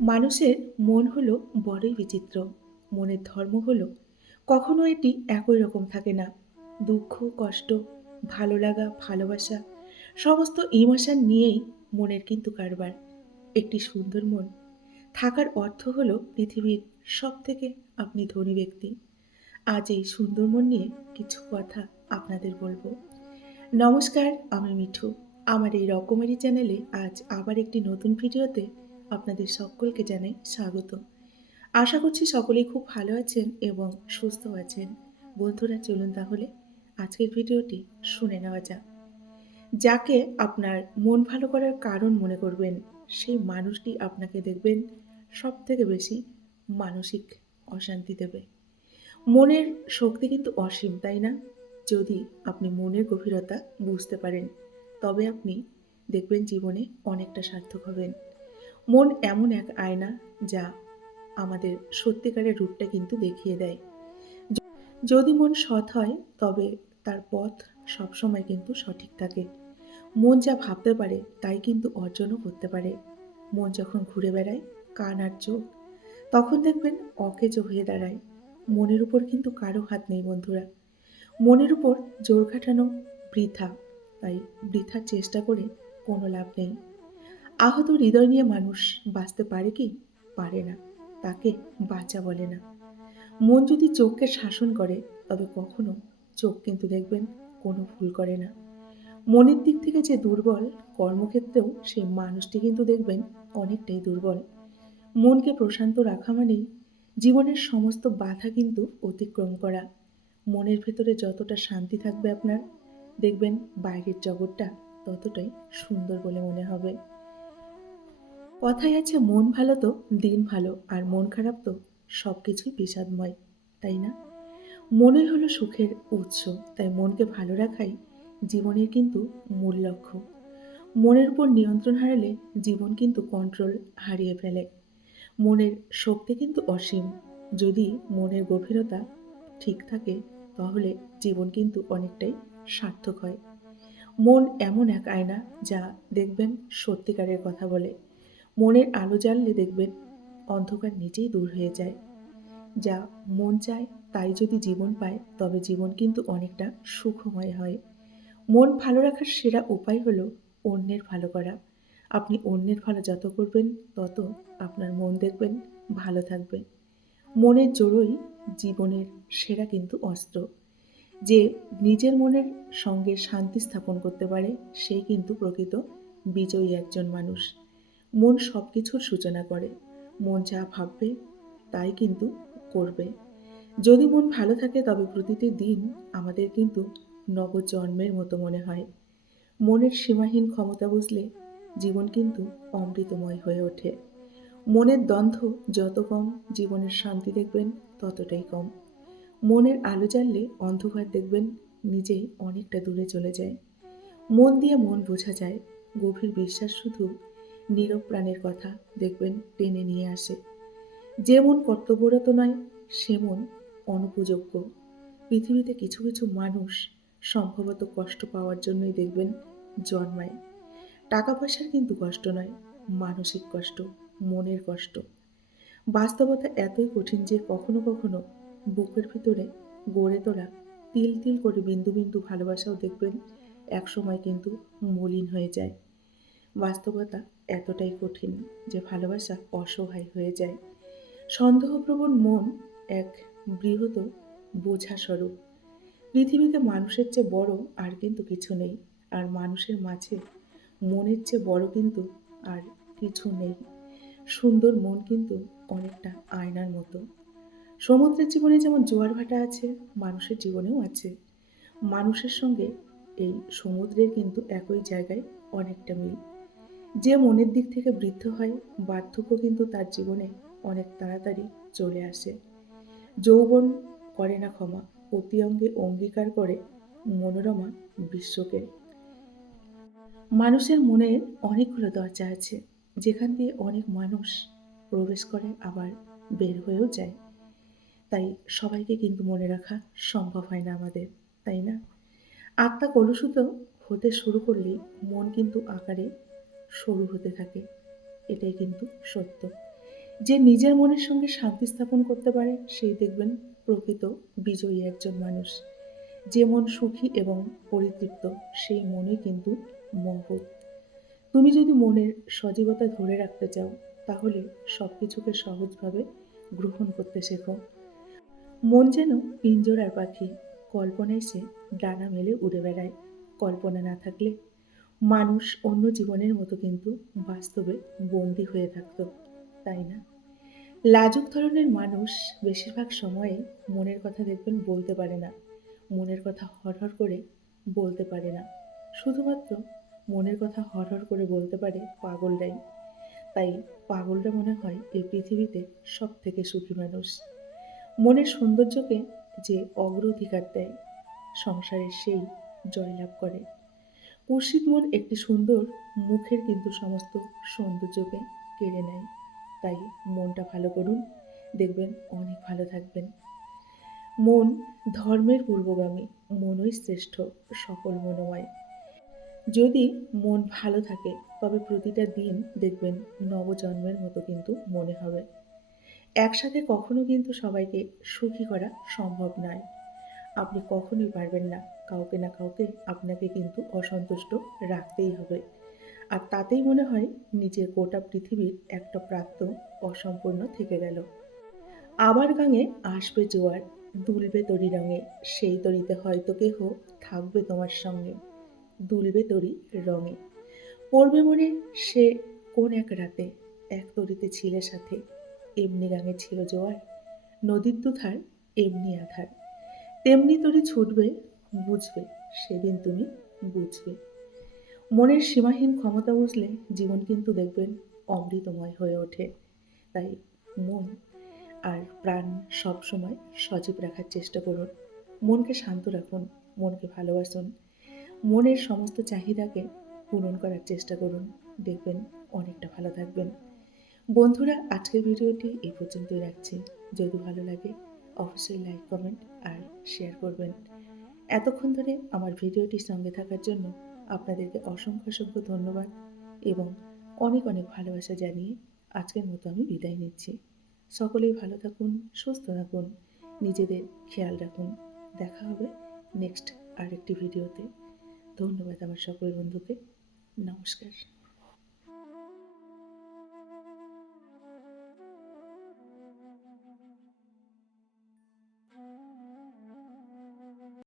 মানুষের মন হলো বড়ই বিচিত্র। মনের ধর্ম হলো কখনো এটি একই রকম থাকে না। দুঃখ, কষ্ট, ভালো লাগা, ভালোবাসা সমস্ত ইমোশন নিয়েই মনের কিন্তু কারবার। একটি সুন্দর মন থাকার অর্থ হলো পৃথিবীর সবথেকে আপনি ধনী ব্যক্তি। আজ এই সুন্দর মন নিয়ে কিছু কথা আপনাদের বলবো। নমস্কার, আমি মিঠু। আমার এই রকমারি চ্যানেলে আজ আবার একটি নতুন ভিডিওতে আপনাদের সকলকে জানাই স্বাগত। আশা করছি সকলেই খুব ভালো আছেন এবং সুস্থ আছেন। বন্ধুরা, চলুন তাহলে আজকের ভিডিওটি শুনে নেওয়া যাক। যাকে আপনার মন ভালো করার কারণ মনে করবেন, সেই মানুষটি আপনাকে দেখবেন সবথেকে বেশি মানসিক অশান্তি দেবে। মনের শক্তি কিন্তু অসীম, তাই না? যদি আপনি মনের গভীরতা বুঝতে পারেন, তবে আপনি দেখবেন জীবনে অনেকটা সার্থক হবেন। মন এমন এক আয়না যা আমাদের সত্যিকারের রূপটা কিন্তু দেখিয়ে দেয়। যদি মন সৎ হয়, তবে তার পথ সবসময় কিন্তু সঠিক থাকে। মন যা ভাবতে পারে তাই কিন্তু অর্জনও করতে পারে। মন যখন ঘুরে বেড়ায় কান আর চোখ, তখন দেখবেন অকেজো হয়ে দাঁড়ায়। মনের উপর কিন্তু কারো হাত নেই বন্ধুরা। মনের উপর জোর খাটানো বৃথা। তাই বৃথার চেষ্টা করে কোনো লাভ নেই। আহত হৃদয় নিয়ে মানুষ বাঁচতে পারে কি? পারে না। তাকে বাঁচা বলে না। মন যদি চোখকে শাসন করে, তবে কখনো চোখ কিন্তু দেখবেন কোনো ভুল করে না। মনের দিক থেকে যে দুর্বল, কর্মক্ষেত্রেও সেই মানুষটি কিন্তু দেখবেন অনেকটাই দুর্বল। মনকে প্রশান্ত রাখা মানেই জীবনের সমস্ত বাধা কিন্তু অতিক্রম করা। মনের ভেতরে যতটা শান্তি থাকবে আপনার, দেখবেন বাইরের জগৎটা ততটাই সুন্দর বলে মনে হবে। কথায় আছে, মন ভালো তো দিন ভালো, আর মন খারাপ তো সবকিছুই বিষাদময়, তাই না? মনই হলো সুখের উৎস। তাই মনকে ভালো রাখাই জীবনের কিন্তু মূল লক্ষ্য। মনের উপর নিয়ন্ত্রণ হারালে জীবন কিন্তু কন্ট্রোল হারিয়ে ফেলে। মনের শক্তি কিন্তু অসীম। যদি মনের গভীরতা ঠিক থাকে, তাহলে জীবন কিন্তু অনেকটাই সার্থক হয়। মন এমন এক আয়না যা দেখবেন সত্যিকারের কথা বলে। মনের আলো জ্বাললে দেখবেন অন্ধকার নিজেই দূর হয়ে যায়। যা মন চায় তাই যদি জীবন পায়, তবে জীবন কিন্তু অনেকটা সুখময় হয়। মন ভালো রাখার সেরা উপায় হলো অন্যের ভালো করা। আপনি অন্যের ভালো যত করবেন, তত আপনার মন দেখবেন ভালো থাকবে। মনের জোরই জীবনের সেরা কিন্তু অস্ত্র। যে নিজের মনের সঙ্গে শান্তি স্থাপন করতে পারে, সেই কিন্তু প্রকৃত বিজয়ী একজন মানুষ। মন সব কিছুর সূচনা করে। মন যা ভাববে তাই কিন্তু করবে। যদি মন ভালো থাকে, তবে প্রতিটি দিন আমাদের কিন্তু নবজন্মের মতো মনে হয়। মনের সীমাহীন ক্ষমতা বুঝলে জীবন কিন্তু অমৃতময় হয়ে ওঠে। মনের দ্বন্দ্ব যত কম, জীবনের শান্তি দেখবেন ততটাই কম। মনের আলো জ্বাললে অন্ধকার দেখবেন নিজেই অনেকটা দূরে চলে যায়। মন দিয়ে মন বোঝা যায়। গভীর বিশ্বাস শুধু নীরব প্রাণের কথা দেখবেন টেনে নিয়ে আসে। যে মন কর্তব্যরত নয়, সে মন অনুপযোগ্য। পৃথিবীতে কিছু কিছু মানুষ সম্ভবত কষ্ট পাওয়ার জন্যই দেখবেন জন্মায়। টাকা পয়সার কিন্তু কষ্ট নয়, মানসিক কষ্ট, মনের কষ্ট। বাস্তবতা এতই কঠিন যে কখনো কখনো বুকের ভিতরে গড়ে তোলা তিল তিল করে বিন্দু বিন্দু ভালোবাসাও দেখবেন একসময় কিন্তু মলিন হয়ে যায়। বাস্তবতা এতটাই কঠিন যে ভালোবাসা অসহায় হয়ে যায়। সন্দেহপ্রবণ মন এক বৃহৎ বোঝা স্বরূপ। পৃথিবীতে মানুষের চেয়ে বড় আর কিন্তু কিছু নেই। আর মানুষের মাঝে মনের চেয়ে বড় কিন্তু আর কিছু নেই। সুন্দর মন কিন্তু অনেকটা আয়নার মতো। সমুদ্রের জীবনে যেমন জোয়ার ভাটা আছে, মানুষের জীবনেও আছে। মানুষের সঙ্গে এই সমুদ্রের কিন্তু একই জায়গায় অনেকটা মিল। যে মনের দিক থেকে বৃদ্ধ হয়, বার্ধক্য কিন্তু তার জীবনে অনেক তাড়াতাড়ি চলে আসে। যৌবন করে না ক্ষমা, অতি অঙ্গে অঙ্গীকার করে মনোরমা বিশ্বকে। মানুষের মনের অনেকগুলো দরজা আছে, যেখান দিয়ে অনেক মানুষ প্রবেশ করে আবার বের হয়েও যায়। তাই সবাইকে কিন্তু মনে রাখা সম্ভব হয় না আমাদের, তাই না? আত্মা কলুষিত হতে শুরু করলেই মন কিন্তু আকারে সরু হতে থাকে। এটাই কিন্তু সত্য। যে নিজের মনের সঙ্গে শান্তি স্থাপন করতে পারে সেই দেখবেন প্রকৃত বিজয়ী একজন মানুষ। যে মন সুখী এবং পরিতৃপ্ত সেই মনই কিন্তু মহৎ। তুমি যদি মনের সজীবতা ধরে রাখতে চাও তাহলে সবকিছুকে সহজভাবে গ্রহণ করতে শেখো। মন যেন পিঞ্জরার পাখি, কল্পনায় সে ডানা মেলে উড়ে বেড়ায়। কল্পনা না থাকলে মানুষ অন্য জীবনের মতো কিন্তু বাস্তবে বন্দী হয়ে থাকতো, তাই না? লাজুক ধরনের মানুষ বেশিরভাগ সময়ে মনের কথা দেখবেন বলতে পারে না। মনের কথা হড়হড় করে বলতে পারে না। শুধুমাত্র মনের কথা হড়হড় করে বলতে পারে পাগলরাই। তাই পাগলরা মনে হয় এই পৃথিবীতে সবথেকে সুখী মানুষ। মনের সৌন্দর্যকে যে অগ্রাধিকার দেয়, সংসারের সেই জয়লাভ করে। কুৎসিত মন একটি সুন্দর মুখের কিন্তু সমস্ত সৌন্দর্যকে কেড়ে নেয়। তাই মনটা ভালো করুন, দেখবেন অনেক ভালো থাকবেন। মন ধর্মের পূর্বগামী, মনই শ্রেষ্ঠ সকল মনোময়। যদি মন ভালো থাকে তবে প্রতিটা দিন দেখবেন নবজন্মের মতো কিন্তু মনে হবে। একসাথে কখনো কিন্তু সবাইকে সুখী করা সম্ভব নয়। আপনি কখনোই পারবেন না। কাউকে না কাউকে আপনাকে কিন্তু অসন্তুষ্ট রাখতেই হবে। আর তাতেই মনে হয় নিজের গোটা পৃথিবীর একটা প্রান্ত অসম্পূর্ণ থেকে গেল। আবার গাঙে আসবে জোয়ার, দুলবে তরী রঙে, সেই তরীতে হয়তো কেহ থাকবে তোমার সঙ্গে, দুলবে তরী রঙে। পড়বে মনে সে কোন এক রাতে, এক তরীতে ছিলে সাথে, এমনি গাঙে ছিল জোয়ার, নদীর দুধার এমনি আধার। তেমনি তরী ছুটবে, বুঝবে, সেদিন তুমি বুঝবে। মনের সীমাহীন ক্ষমতা বুঝলে জীবন কিন্তু দেখবেন অমৃতময় হয়ে ওঠে। তাই মন আর প্রাণ সবসময় সজীব রাখার চেষ্টা করুন। মনকে শান্ত রাখুন, মনকে ভালোবাসুন, মনের সমস্ত চাহিদাকে পূরণ করার চেষ্টা করুন। দেখবেন অনেকটা ভালো থাকবেন। বন্ধুরা, আজকের ভিডিওটি এই পর্যন্তই রাখছি। যদি ভালো লাগে অবশ্যই লাইক, কমেন্ট আর শেয়ার করবেন। এতক্ষণ ধরে আমার ভিডিওটির সঙ্গে থাকার জন্য আপনাদেরকে অসংখ্য অসংখ্য ধন্যবাদ এবং অনেক অনেক ভালোবাসা জানিয়ে আজকের মতো আমি বিদায় নিচ্ছি। সকলেই ভালো থাকুন, সুস্থ থাকুন, নিজেদের খেয়াল রাখুন। দেখা হবে নেক্সট আরেকটি ভিডিওতে। ধন্যবাদ আমার সকল বন্ধুকে। নমস্কার।